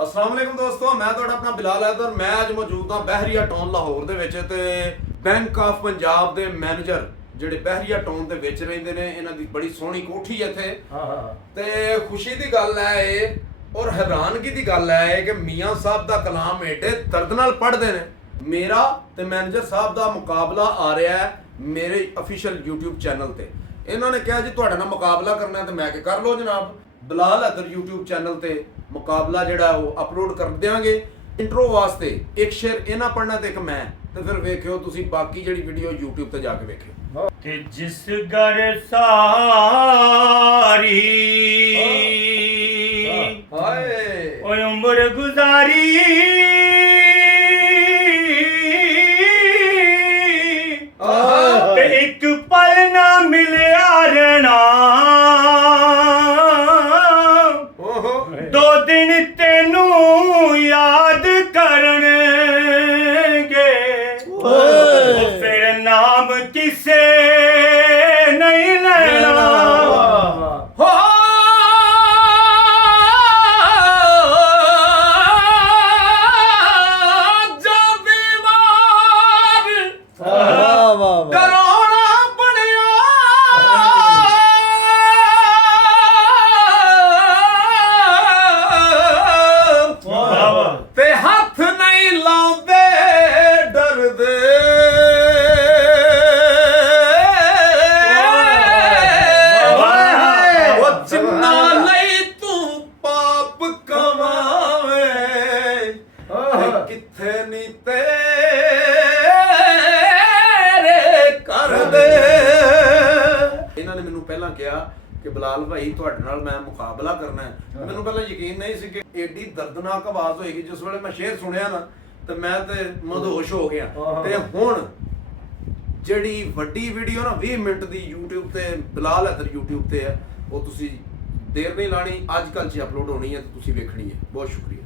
अस्सलाम वालेकुम दोस्तों, मैं ਤੁਹਾਡਾ ਆਪਣਾ ਬਿਲਾਲ हैदर। मैं ਅੱਜ ਮੌਜੂਦ ਹਾਂ ਬਹਿਰੀਆ ਟਾਊਨ ਲਾਹੌਰ ਦੇ ਵਿੱਚ ਤੇ ਬੈਂਕ ਆਫ ਪੰਜਾਬ ਦੇ ਮੈਨੇਜਰ ਜਿਹੜੇ ਬਹਿਰੀਆ ਟਾਊਨ ਦੇ ਵਿੱਚ ਰਹਿੰਦੇ ਨੇ, ਇਹਨਾਂ ਦੀ ਬੜੀ ਸੋਹਣੀ ਕੋਠੀ ਹੈ ਇੱਥੇ। ਤੇ ਖੁਸ਼ੀ ਦੀ ਗੱਲ ਹੈ ਇਹ ਔਰ ਹੈਰਾਨਗੀ ਦੀ ਗੱਲ ਹੈ ਇਹ ਕਿ ਮੀਆਂ ਸਾਹਿਬ ਦਾ ਕਲਾਮ ਏਡੇ ਦਰਦ ਨਾਲ ਪੜ੍ਹਦੇ ਨੇ। ਮੇਰਾ ਤੇ ਮੈਨੇਜਰ ਸਾਹਿਬ ਦਾ ਮੁਕਾਬਲਾ ਆ ਰਿਹਾ ਹੈ ਮੇਰੇ ਅਫੀਸ਼ੀਅਲ YouTube ਚੈਨਲ ਤੇ। ਇਹਨਾਂ ਨੇ ਕਿਹਾ ਜੀ ਤੁਹਾਡੇ ਨਾਲ ਮੁਕਾਬਲਾ ਕਰਨਾ ਤੇ ਮੈਂ ਕਿ ਕਰ ਲਓ ਜਨਾਬ। ਬਿਲਾਲ हैदर YouTube ਚੈਨਲ ਤੇ ਮੁਕਾਬਲਾ ਜਿਹੜਾ ਉਹ ਅਪਲੋਡ ਕਰ ਦਿਆਂਗੇ। ਇੰਟਰੋ ਵਾਸਤੇ ਇੱਕ ਸ਼ੇਰ ਇਹਨਾਂ ਪੜ੍ਹਨਾ ਤੇ ਇੱਕ ਮੈਂ, ਤੇ ਫਿਰ ਵੇਖਿਓ ਤੁਸੀਂ ਬਾਕੀ ਜਿਹੜੀ ਵੀਡੀਓ YouTube ਤੇ ਜਾ ਕੇ ਵੇਖਿਓ। ਤੇ ਜਿਸ ਘਰ ਸਾਰੀ ਹਾਏ ਓਏ ਉਮਰ ਗੁਜ਼ਾਰੀ ਤੇ ਇੱਕ ਪਲ ਨਾ ਮਿਲਿਆ ਰਹਿਣਾ, ਦੋ ਦਿਨ ਤੈਨੂੰ ਯਾਦ ਕਰਨਗੇ, ਫਿਰ ਨਾਮ ਕਿਸੇ ਨਹੀਂ ਲੈਣਾ। ਤੇ ਹੱਥ ਨਹੀਂ ਲਾਉਂਦੇ ਡਰਦੇ, ਉਹ ਜਿੰਨਾ ਲਈ ਤੂੰ ਪਾਪ ਕਮਾਵੇਂ ਕਿੱਥੇ ਨਹੀਂ ਤੇਰੇ ਕਰਦੇ। ਇਹਨਾਂ ਨੇ ਮੈਨੂੰ ਪਹਿਲਾਂ ਕਿਹਾ ਕਿ ਬਿਲਾਲ ਭਾਈ ਤੁਹਾਡੇ ਨਾਲ ਮੈਂ ਮੁਕਾਬਲਾ ਕਰਨਾ ਹੈ। ਮੈਨੂੰ ਪਹਿਲਾਂ ਯਕੀਨ ਨਹੀਂ ਸੀ ਕਿ ਏਡੀ ਦਰਦਨਾਕ ਆਵਾਜ਼ ਹੋਏਗੀ। ਜਿਸ ਵੇਲੇ ਮੈਂ ਸ਼ੇਰ ਸੁਣਿਆ ਨਾ ਤੇ ਮੈਂ ਤੇ ਮਦਹੋਸ਼ ਹੋ ਗਿਆ। ਤੇ ਹੁਣ ਜਿਹੜੀ ਵੱਡੀ ਵੀਡੀਓ ਨਾ 20 ਮਿੰਟ ਦੀ YouTube ਤੇ ਬਿਲਾਲ हैदर YouTube ਤੇ ਹੈ, ਉਹ ਤੁਸੀਂ ਦੇਰ ਨਹੀਂ ਲਾਣੀ, ਅੱਜ ਕੱਲ੍ਹ 'ਚ ਅਪਲੋਡ ਹੋਣੀ ਹੈ ਤੇ ਤੁਸੀਂ ਵੇਖਣੀ ਹੈ। ਬਹੁਤ ਸ਼ੁਕਰੀਆ।